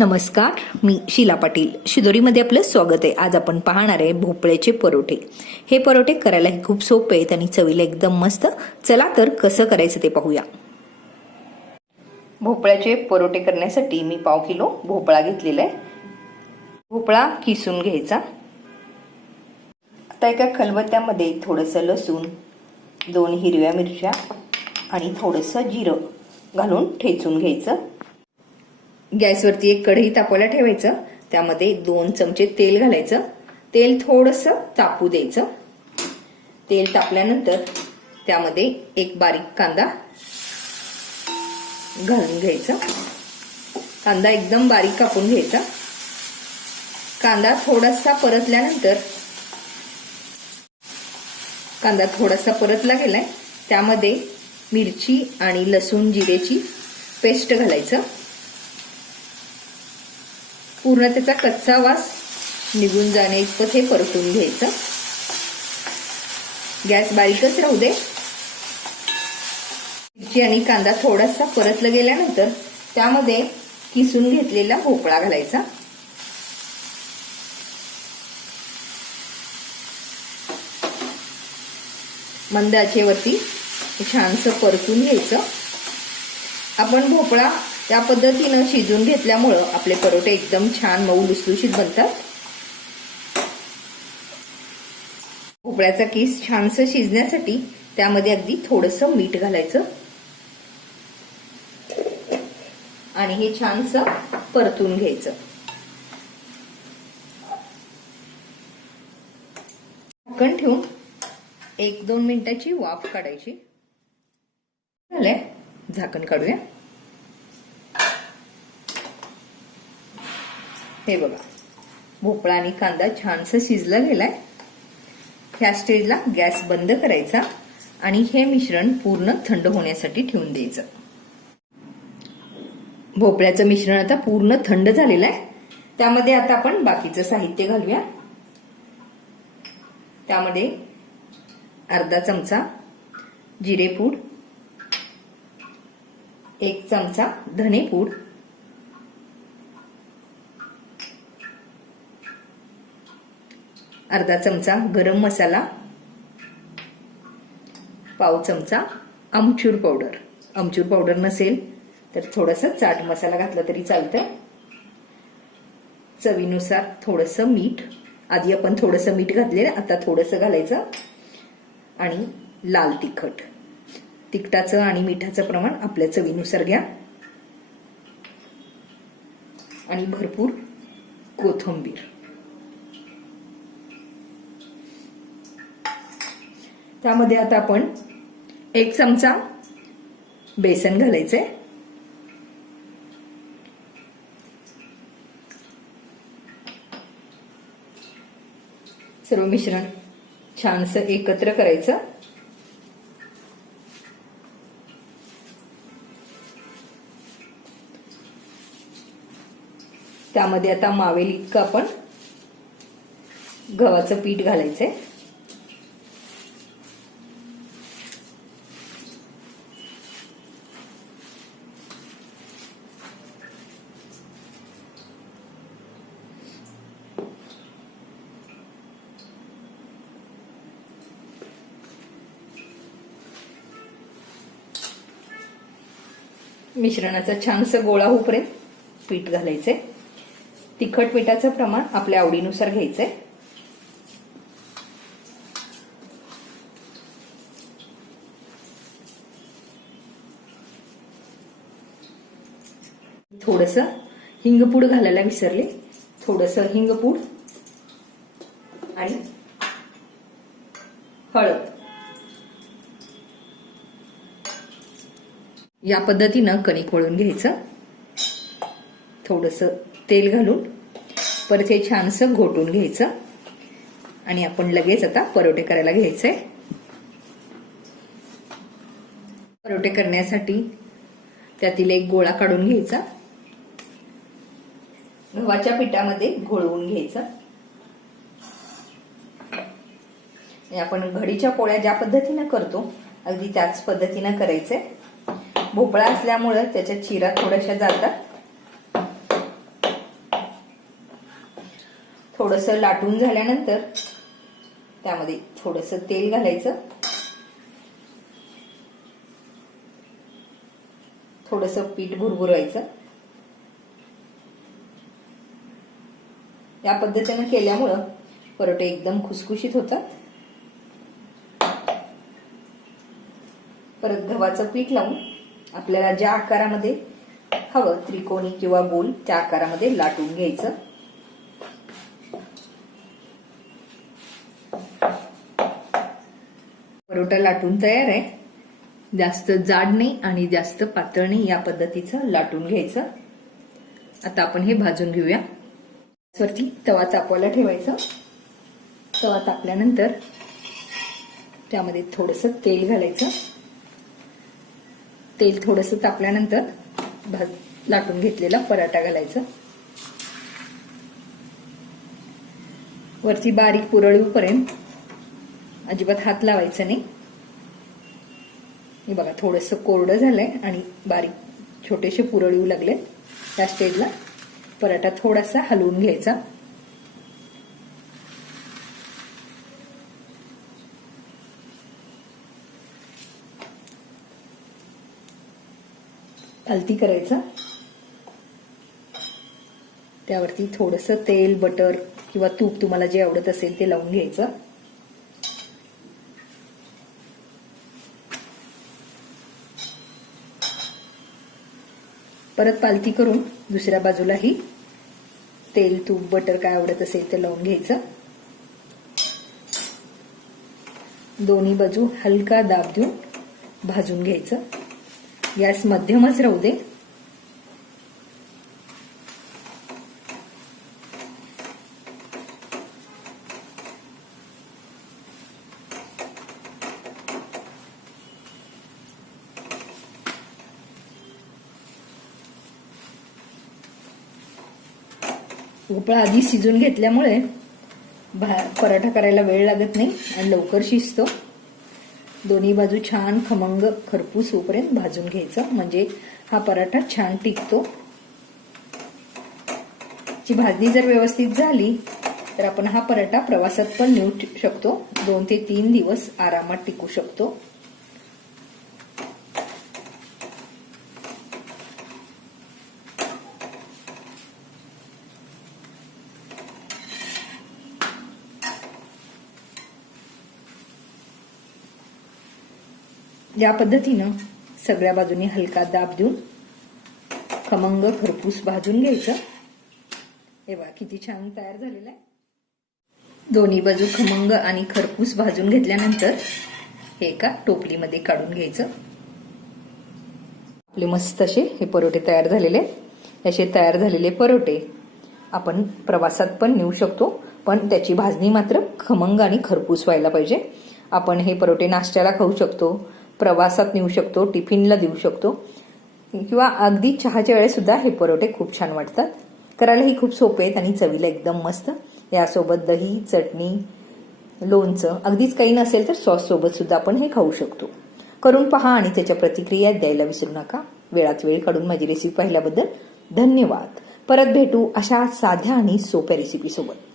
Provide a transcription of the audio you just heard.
नमस्कार मी शीला पाटील. शिदोरीमध्ये आपलं स्वागत आहे. आज आपण पाहणार आहे भोपळ्याचे परोठे. हे परोठे करायलाही खूप सोपे आहेत आणि चवीला एकदम मस्त. चला तर कसं करायचं ते पाहूया. भोपळ्याचे परोठे करण्यासाठी मी पाव किलो भोपळा घेतलेला आहे. भोपळा किसून घ्यायचा. आता एका खलबत्त्यामध्ये थोडंसं लसूण दोन हिरव्या मिरच्या आणि थोडंसं जिरं घालून ठेचून घ्यायचं. गॅसवरती एक कढई तापवायला ठेवायचं. त्यामध्ये दोन चमचे तेल घालायचं. तेल थोडंसं तापू द्यायचं. तेल तापल्यानंतर त्यामध्ये एक बारीक कांदा घालून घ्यायचा. कांदा एकदम बारीक कापून घ्यायचा. कांदा थोडासा परतल्यानंतर कांदा थोडासा परतला गेलाय त्यामध्ये मिरची आणि लसूण जिरेची पेस्ट घालायचं. पूर्ण त्याचा कच्चा वास निघून जाण्या इतपत हे परतून घ्यायचं. गॅस बारीकच राहू दे. मिरची आणि कांदा थोडासा परतला गेल्यानंतर त्यामध्ये किसून घेतलेला भोपळा घालायचा. मंद आचेवरती छानसं परतून घ्यायचं. आपण भोपळा त्या पद्धतीनं शिजून घेतल्यामुळं आपले परोटे एकदम छान मऊ लुसलुशीत बनतात. भोपळ्याचा किस छानसं शिजण्यासाठी त्यामध्ये अगदी थोडंसं मीठ घालायचं. आणि हे छानसं परतून घ्यायचं. झाकण ठेवून एक दोन मिनिटाची वाफ काढायची. झालंय? झाकण काढूया. हे बघा. भोपळा आणि कांदा छानसं शिजला गेलाय. ह्या स्टेजला गॅस बंद करायचा आणि हे मिश्रण पूर्ण थंड होण्यासाठी ठेवून द्यायचं. भोपळ्याचं मिश्रण आता पूर्ण थंड झालेलं आहे. त्यामध्ये आता आपण बाकीचं साहित्य घालूया. त्यामध्ये अर्धा चमचा जिरेपूड एक चमचा धनेपूड अर्धा चमचा गरम मसाला पाव चमचा आमचूर पावडर. आमचूर पावडर नसेल तर थोडंसं चाट मसाला घातला तरी चालतं चवीनुसार थोडंसं मीठ. आधी आपण थोडंसं मीठ घातलेलं आता थोडंसं घालायचं. आणि लाल तिखट. तिखटाचं आणि मिठाचं प्रमाण आपल्या चवीनुसार घ्या. आणि भरपूर कोथिंबीर. त्यामध्ये आता आपण एक चमचा बेसन घालायचंय सर्व मिश्रण छानसं एकत्र करायचं. त्यामध्ये आता मावेल इतकं आपण गव्हाचं पीठ घालायचंय. मिश्रणाचा छानसं गोळा होईपर्यंत पीठ घालायचंय. तिखट मिठाचं प्रमाण आपल्या आवडीनुसार घ्यायचंय. थोडस हिंगपूड घालायला विसरले. थोडस हिंगपूड आणि हळद. या पद्धतीनं कणिक वळून घ्यायचं. थोडंसं तेल घालून परत हे छानसं घोटून घ्यायचं. आणि आपण लगेच आता परोठे करायला घ्यायचे परोठे करण्यासाठी त्यातील एक गोळा काढून घ्यायचा. गव्हाच्या पिठामध्ये घोळवून घ्यायचं. आपण घडीच्या पोळ्या ज्या पद्धतीनं करतो अगदी त्याच पद्धतीनं करायचंय. भोपळा असल्यामुळं त्याच्या चिरा थोड्याशा जातात. थोडंसं लाटून झाल्यानंतर त्यामध्ये थोडस तेल घालायचं. थोडंसं पीठ भुरभुरायचं. या पद्धतीनं केल्यामुळं परोठे एकदम खुसखुशीत होतात. परत गव्हाचं पीठ लावून आपल्याला ज्या आकारामध्ये हवं त्रिकोणी किंवा गोल त्या आकारामध्ये लाटून घ्यायचं. परोटा लाटून तयार आहे. जास्त जाड नाही आणि जास्त पातळ नाही या पद्धतीचं लाटून घ्यायचं. आता आपण हे भाजून घेऊया. वरती तवा तापवायला ठेवायचं. तवा तापल्यानंतर त्यामध्ये थोडस तेल घालायचं. तेल थोडस तापल्यानंतर भाज लाटून घेतलेला पराठा घालायचा. वरती बारीक पुरळीपर्यंत अजिबात हात लावायचा नाही. हे बघा थोडंसं कोरडं झालंय आणि बारीक छोटेसे पुरळ लागले त्या स्टेजला पराठा थोडासा हलवून घ्यायचा. हलती करायचा. त्यावरती थोडंसं तेल बटर किंवा तूप तुम्हाला जे आवडत असेल ते लावून घ्यायचं. परत पालती करून दुसऱ्या बाजूलाही तेल तूप बटर काय आवडत असेल ते लावून घ्यायचं. दोन्ही बाजू हलका दाब देऊन भाजून घ्यायचं. गॅस मध्यमच राहू दे. भोपळा आधी शिजून घेतल्यामुळे भा पराठा करायला वेळ लागत नाही आणि लवकर शिजतो. दोन्ही बाजू छान खमंग खरपूस होईपर्यंत भाजून घ्यायचं. म्हणजे हा पराठा छान टिकतो. ची भाजणी जर व्यवस्थित झाली तर आपण हा पराठा प्रवासात पण नेऊ शकतो. दोन ते तीन दिवस आरामात टिकू शकतो. या पद्धतीनं सगळ्या बाजूनी हलका दाब देऊन खमंग खरपूस भाजून घ्यायचं. हे बघा किती छान तयार झालेलं आहे. दोन्ही बाजू खमंग आणि खरपूस भाजून घेतल्यानंतर हे एका टोपलीमध्ये काढून घ्यायचं. आपले मस्त असे हे परोठे तयार झालेले आहेत. असे तयार झालेले परोठे आपण प्रवासात पण नेऊ शकतो पण त्याची भाजणी मात्र खमंग आणि खरपूस व्हायला पाहिजे. आपण हे परोठे नाश्त्याला खाऊ शकतो प्रवासात नेऊ शकतो टिफिनला देऊ शकतो. किंवा अगदी चहाच्या वेळेसुद्धा हे परोठे खूप छान वाटतात. करायलाही खूप सोपे आहेत आणि चवीला एकदम मस्त. यासोबत दही चटणी लोणचं अगदीच काही नसेल तर सॉस सोबत सुद्धा आपण हे खाऊ शकतो. करून पहा आणि त्याच्या प्रतिक्रिया द्यायला विसरू नका. वेळात वेळ काढून माझी रेसिपी पाहिल्याबद्दल धन्यवाद. परत भेटू अशा साध्या आणि सोप्या रेसिपी सोबत.